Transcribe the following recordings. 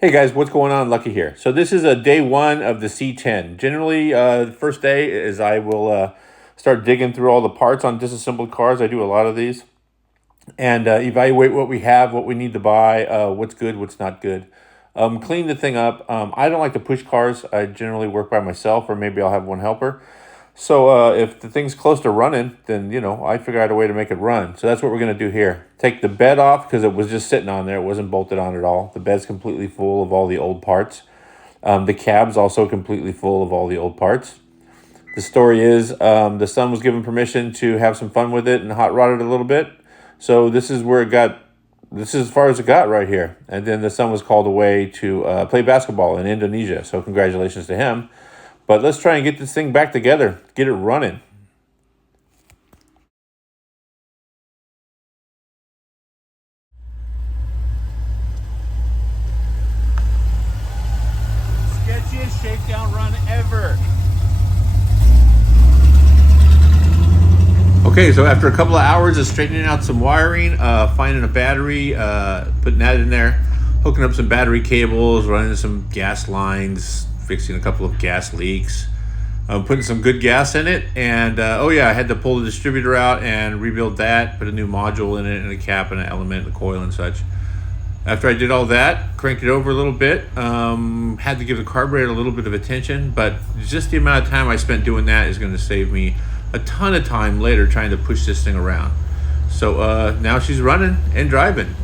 Hey guys, what's going on? Lucky here. So this is a day one of the C10. Generally, the first day is I will start digging through all the parts on disassembled cars. I do a lot of these and evaluate what we have, what we need to buy, what's good, what's not good. Clean the thing up. I don't like to push cars. I generally work by myself, or maybe I'll have one helper. So if the thing's close to running, then, I figure out a way to make it run. So that's what we're going to do here. Take the bed off because it was just sitting on there. It wasn't bolted on at all. The bed's completely full of all the old parts. The cab's also completely full of all the old parts. The story is the son was given permission to have some fun with it and hot rod it a little bit. So this is where it got, this is as far as it got right here. And then the son was called away to play basketball in Indonesia. So congratulations to him. But let's try and get this thing back together, get it running. Sketchiest shakedown run ever. Okay, so after a couple of hours of straightening out some wiring, finding a battery, putting that in there, hooking up some battery cables, running some gas lines, fixing a couple of gas leaks, putting some good gas in it, and oh yeah, I had to pull the distributor out and rebuild that, put a new module in it, and a cap and an element, and a coil and such. After I did all that, cranked it over a little bit, had to give the carburetor a little bit of attention, but just the amount of time I spent doing that is going to save me a ton of time later trying to push this thing around. So now she's running and driving.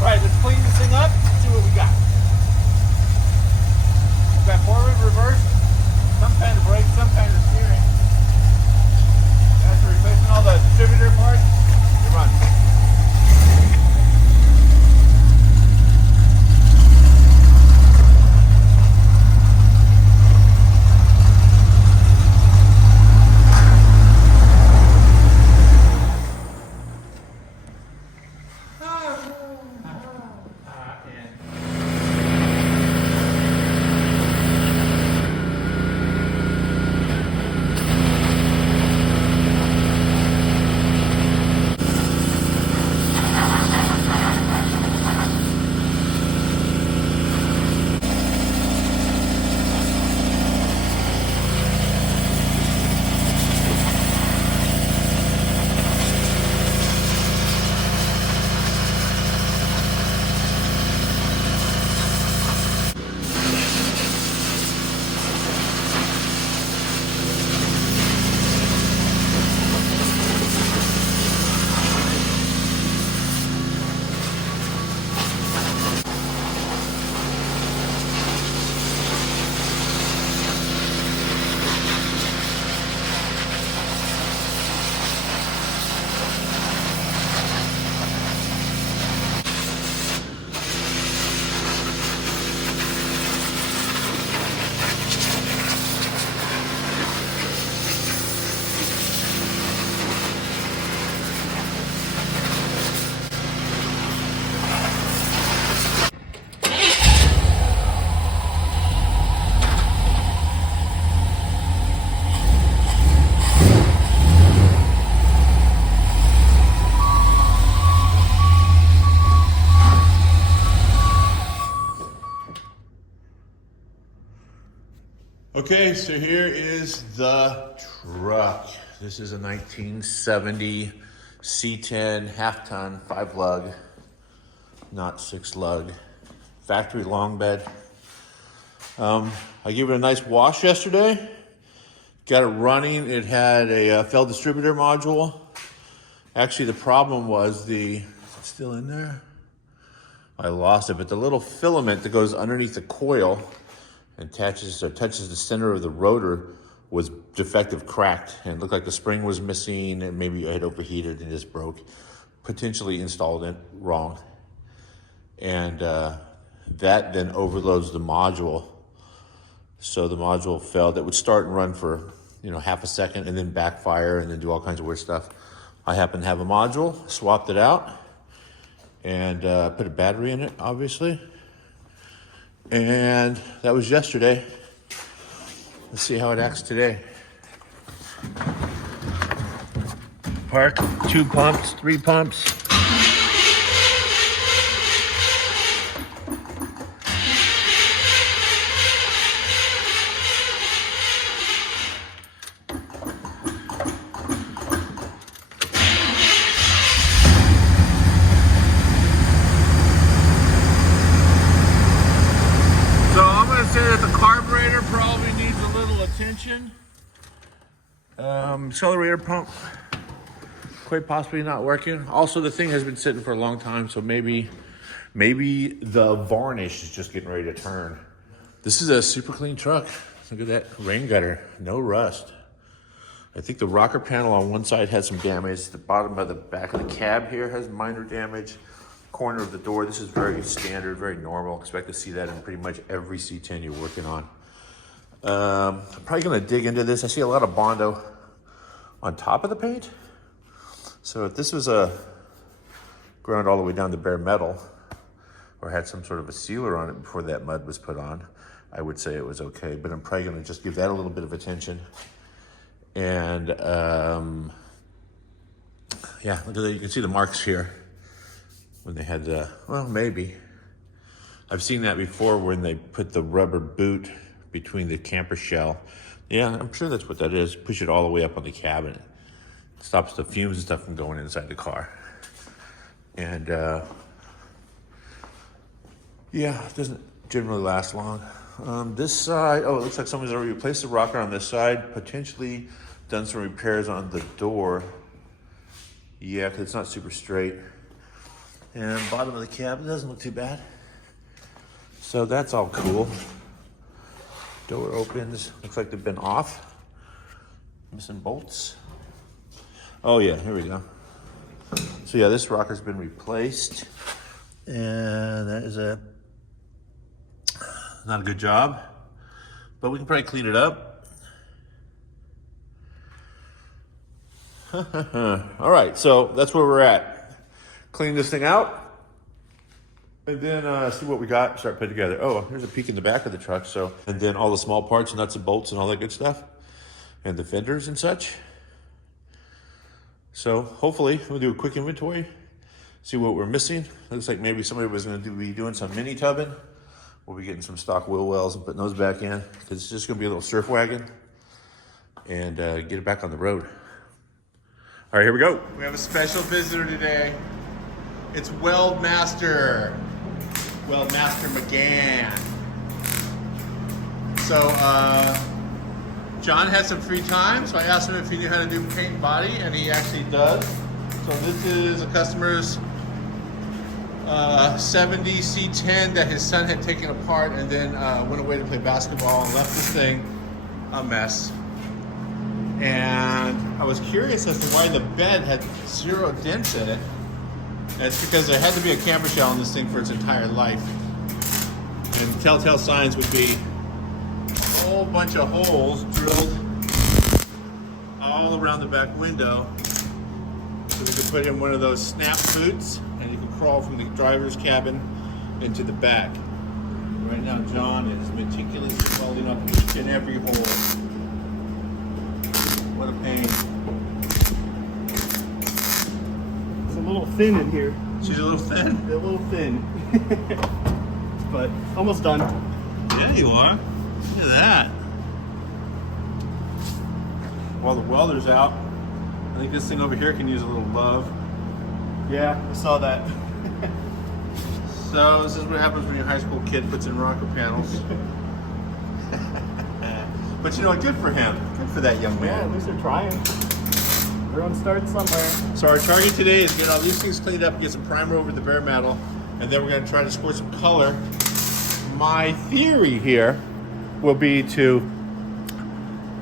All right, let's clean this thing up, see what we got. We've got forward, reverse, some kind of brake, some kind of steering. After replacing all the distributor parts, you run. Okay, so here is the truck. This is a 1970 C10 half ton, 5 lug, not 6 lug, factory long bed. I gave it a nice wash yesterday. Got it running. It had a failed distributor module. Actually, the problem was is it still in there? I lost it, but the little filament that goes underneath the coil and touches the center of the rotor was defective, cracked, and it looked like the spring was missing, and maybe it had overheated and just broke. Potentially installed it wrong. And that then overloads the module. So the module failed. It would start and run for half a second and then backfire and then do all kinds of weird stuff. I happen to have a module, swapped it out, and put a battery in it, obviously. And that was yesterday. Let's see how it acts today. park. 2 pumps, 3 pumps. So I'm going to say that the carburetor probably needs a little attention. Accelerator pump, quite possibly not working. Also, the thing has been sitting for a long time, so maybe the varnish is just getting ready to turn. This is a super clean truck. Look at that rain gutter, no rust. I think the rocker panel on one side has some damage. The bottom of the back of the cab here has minor damage. Corner of the door, this is very standard, very normal. Expect to see that in pretty much every C10 you're working on. I'm probably gonna dig into this. I see a lot of Bondo on top of the paint. So if this was ground all the way down to bare metal or had some sort of a sealer on it before that mud was put on, I would say it was okay, but I'm probably gonna just give that a little bit of attention. And yeah, look at that. You can see the marks here when they had well, maybe. I've seen that before when they put the rubber boot between the camper shell. Yeah, I'm sure that's what that is. Push it all the way up on the cabinet. It stops the fumes and stuff from going inside the car. And yeah, it doesn't generally last long. This side, oh, it looks like someone's already replaced the rocker on this side, potentially done some repairs on the door. Yeah, because it's not super straight. And bottom of the cab, it doesn't look too bad. So that's all cool. Door opens, looks like they've been off. Missing bolts. Oh yeah, here we go. So yeah, this rocker's been replaced. And that is not a good job, but we can probably clean it up. All right, so that's where we're at. Clean this thing out, and then see what we got, start putting together. Oh, here's a peek in the back of the truck. So, and then all the small parts, nuts and bolts and all that good stuff, and the fenders and such. So hopefully we'll do a quick inventory, see what we're missing. Looks like maybe somebody was gonna be doing some mini tubbing. We'll be getting some stock wheel wells and putting those back in, because it's just gonna be a little surf wagon, and get it back on the road. All right, here we go. We have a special visitor today. It's Weldmaster McGann. So John had some free time, so I asked him if he knew how to do paint and body, and he actually does. So this is a customer's 70 C10 that his son had taken apart and then went away to play basketball and left this thing a mess. And I was curious as to why the bed had 0 dents in it. And it's because there had to be a camper shell on this thing for its entire life. And telltale signs would be a whole bunch of holes drilled all around the back window. So we could put in one of those snap boots and you can crawl from the driver's cabin into the back. Right now, John is meticulously welding up each and every hole. What a pain. It's a little thin in here. She's a little thin? A little thin. But almost done. Yeah, you are. Look at that. While the welder's out, I think this thing over here can use a little love. Yeah, I saw that. So this is what happens when your high school kid puts in rocker panels. But you know what, good for him. Good for that young man. Yeah, at least they're trying. Everyone starts somewhere. So our target today is get all these things cleaned up, get some primer over the bare metal, and then we're going to try to squirt some color. My theory here will be to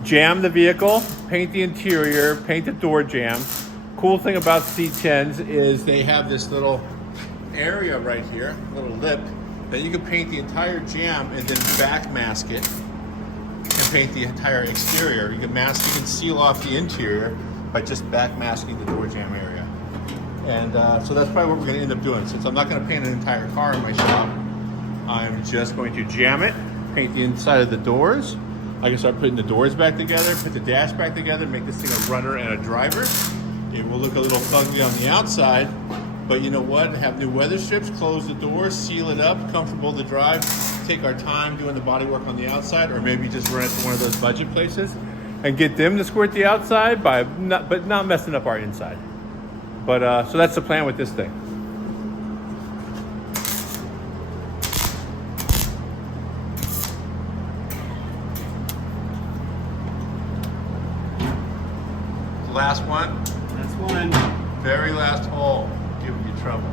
jam the vehicle, paint the interior, paint the door jamb. Cool thing about C10s is they have this little area right here, little lip, that you can paint the entire jamb and then back mask it and paint the entire exterior. You can seal off the interior by just back masking the door jamb area. And so that's probably what we're gonna end up doing. Since I'm not gonna paint an entire car in my shop, I'm just going to jam it, paint the inside of the doors. I can start putting the doors back together, put the dash back together, make this thing a runner and a driver. It will look a little fugly on the outside, but you know what? Have new weather strips, close the doors, seal it up, comfortable to drive, take our time doing the body work on the outside, or maybe just run it to one of those budget places and get them to squirt the outside but not messing up our inside. But so that's the plan with this thing. Last one. Last one. Very last hole. Giving you trouble.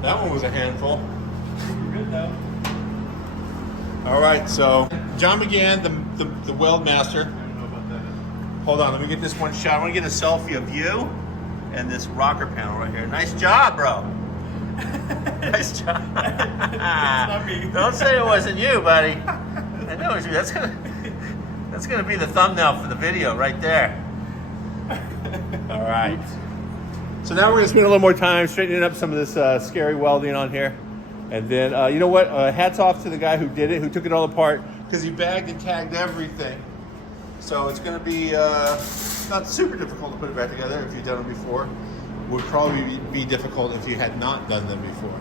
That one was a handful. Good though. All right, so John McGann, the weld master. I don't know about that. Hold on, let me get this one shot. I want to get a selfie of you and this rocker panel right here. Nice job, bro. Nice job. It's not me. Don't say it wasn't you, buddy. I know it was you. That's gonna be the thumbnail for the video right there. All right. So now we're gonna spend a little more time straightening up some of this scary welding on here. And then, you know what? Hats off to the guy who did it, who took it all apart, because he bagged and tagged everything. So it's going to be not super difficult to put it back together if you've done it before. Would probably be difficult if you had not done them before.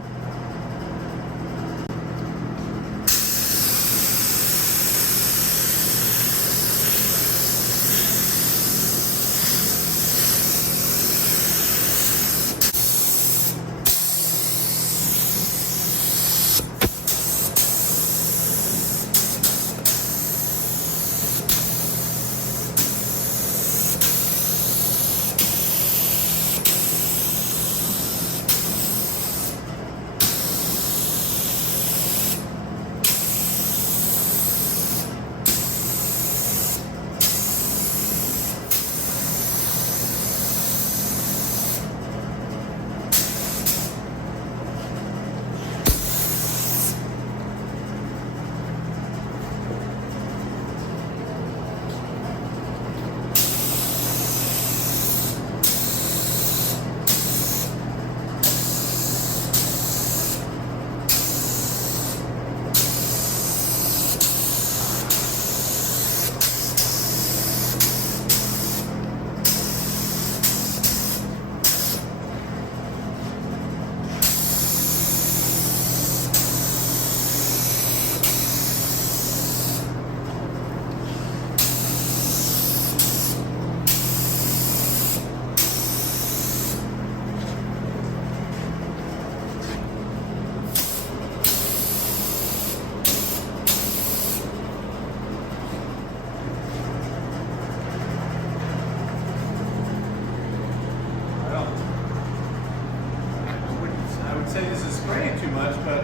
Say this is spraying too much, but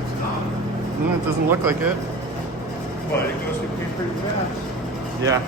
it's not. No, it doesn't look like it. But it goes pretty fast. Yeah.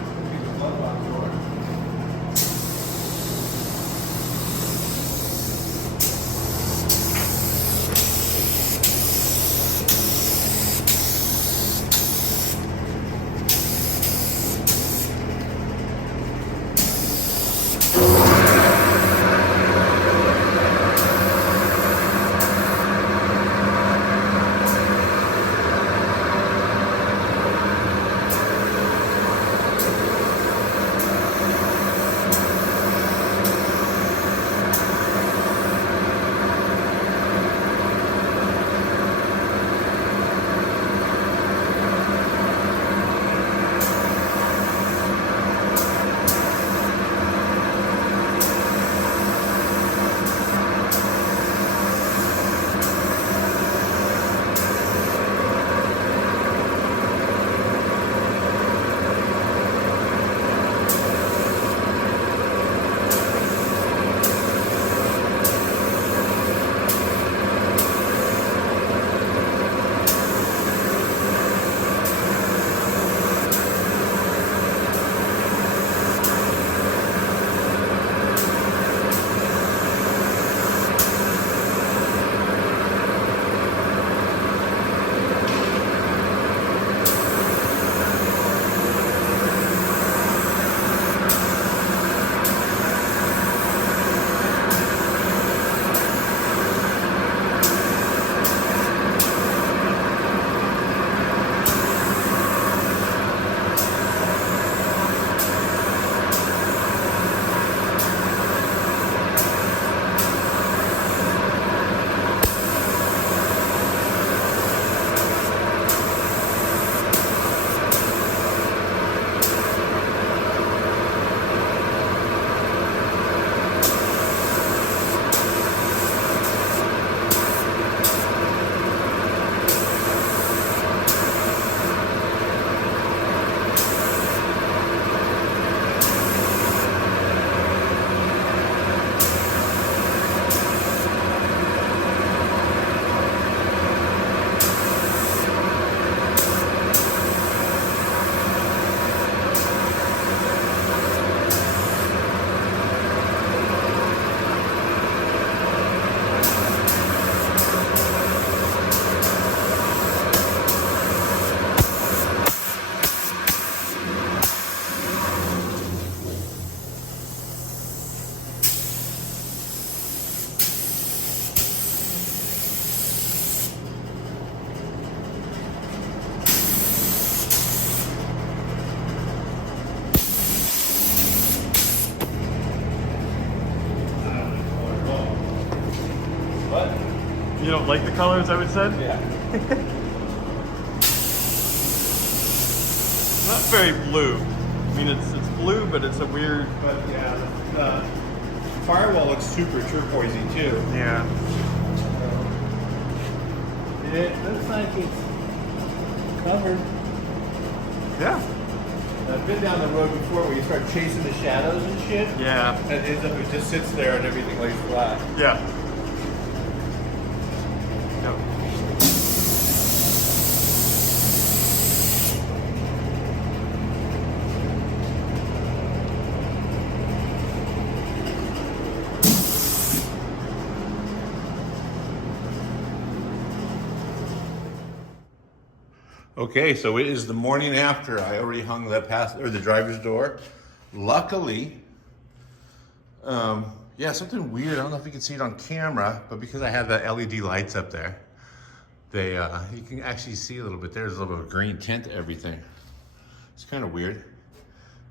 don't like the colors, I would say. Yeah. Not very blue. I mean, it's blue, but it's a weird. But yeah, the firewall looks super turquoisey too. Yeah. It looks like it's covered. Yeah. I've been down the road before where you start chasing the shadows and shit. Yeah. And it ends up, it just sits there and everything lays flat. Yeah. Yep. Okay, so it is the morning after. I already hung the driver's door. Luckily, yeah, something weird. I don't know if you can see it on camera, but because I have the LED lights up there, they you can actually see a little bit. There's a little bit of green tint to everything. It's kind of weird.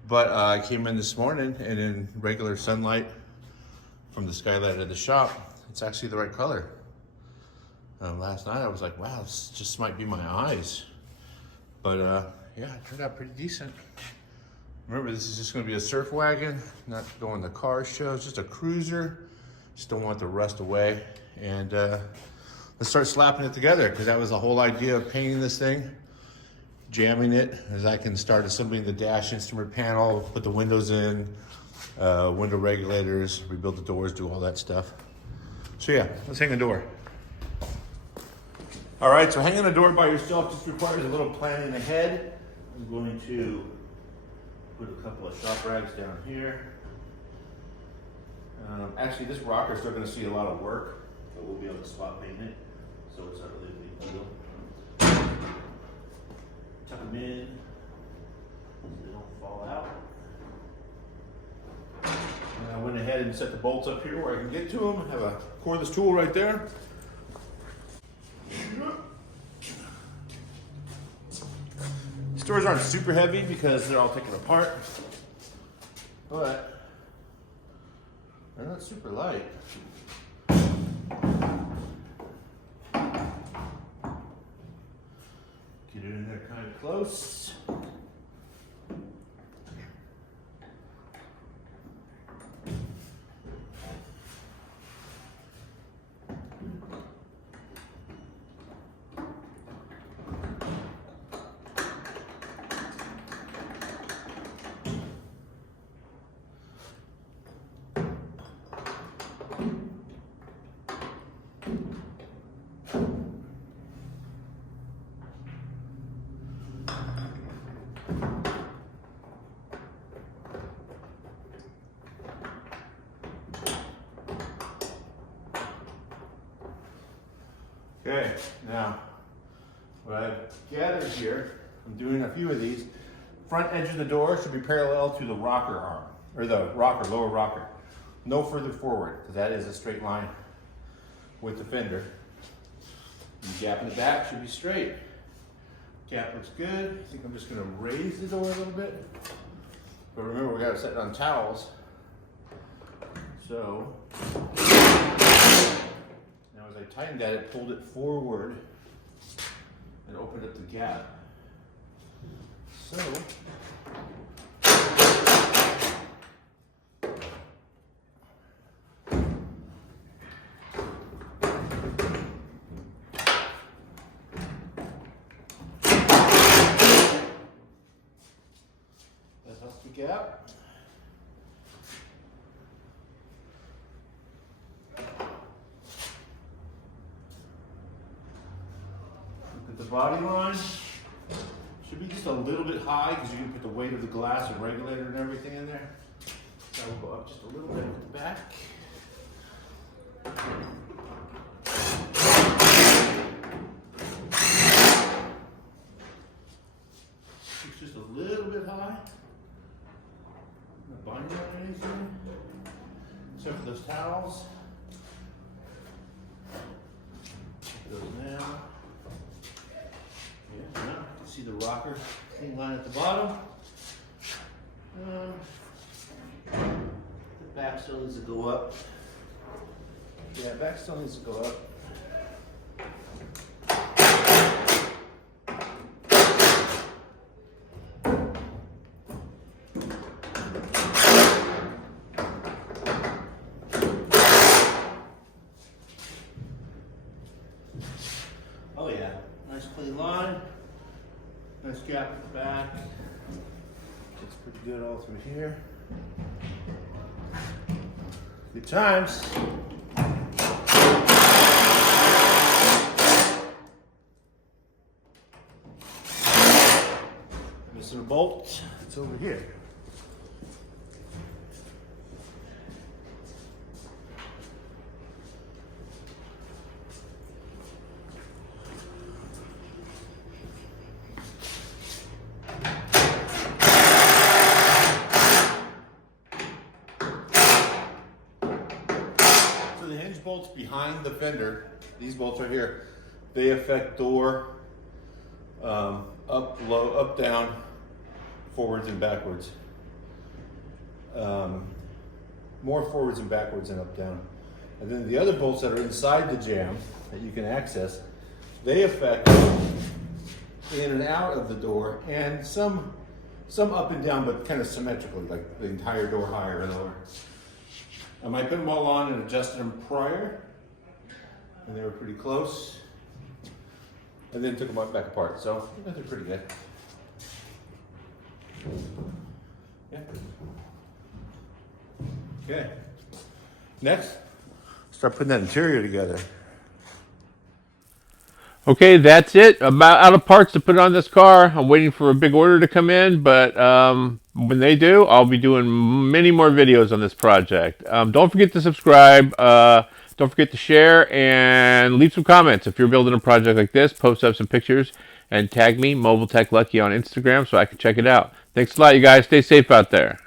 But I came in this morning and in regular sunlight from the skylight of the shop, it's actually the right color. Last night I was like, wow, this just might be my eyes. But yeah, it turned out pretty decent. Remember, this is just gonna be a surf wagon, not going to car shows, just a cruiser. Just don't want the rust away. And let's start slapping it together, because that was the whole idea of painting this thing. Jamming it, as I can start assembling the dash instrument panel, put the windows in, window regulators, rebuild the doors, do all that stuff. So yeah, let's hang a door. All right, so hanging a door by yourself just requires a little planning ahead. I'm going to put a couple of shop rags down here. Actually, this rocker is still going to see a lot of work, but we'll be able to spot paint it, so it's not really a big deal. Tuck them in so they don't fall out. And I went ahead and set the bolts up here where I can get to them. I have a cordless tool right there. These doors aren't super heavy because they're all taken apart, but they're not super light. Get it in there kind of close. Okay, now what I've gathered here, I'm doing a few of these. Front edge of the door should be parallel to the rocker arm, or the rocker, lower rocker. No further forward, because that is a straight line with the fender. The gap in the back should be straight. Gap looks good. I think I'm just gonna raise the door a little bit. But remember, we gotta set it on towels. So, now as I tightened that, it pulled it forward and opened up the gap. So, that helps the gap. The body line should be just a little bit high because you can put the weight of the glass and regulator and everything in there. So we'll go up just a little bit with the back. It's just a little bit high. Not binding or anything. Except for those towels. Those now. Yeah, now you can see the rocker clean line at the bottom. The back still needs to go up. Yeah, back still needs to go up. through here. Good times. Missing a bolt. It's over here. So the hinge bolts behind the fender, these bolts right here, they affect door up, low, up, down, forwards and backwards. More forwards and backwards than up, down. And then the other bolts that are inside the jamb that you can access, they affect in and out of the door, and some up and down, but kind of symmetrically, like the entire door higher and lower. I put them all on and adjusted them prior, and they were pretty close. And then took them back apart, so I think they're pretty good. Yeah. Okay. Next, start putting that interior together. Okay, that's it. About out of parts to put on this car. I'm waiting for a big order to come in, but when they do, I'll be doing many more videos on this project. Don't forget to subscribe. Don't forget to share and leave some comments. If you're building a project like this, post up some pictures and tag me, Mobile Tech Lucky, on Instagram so I can check it out. Thanks a lot, you guys. Stay safe out there.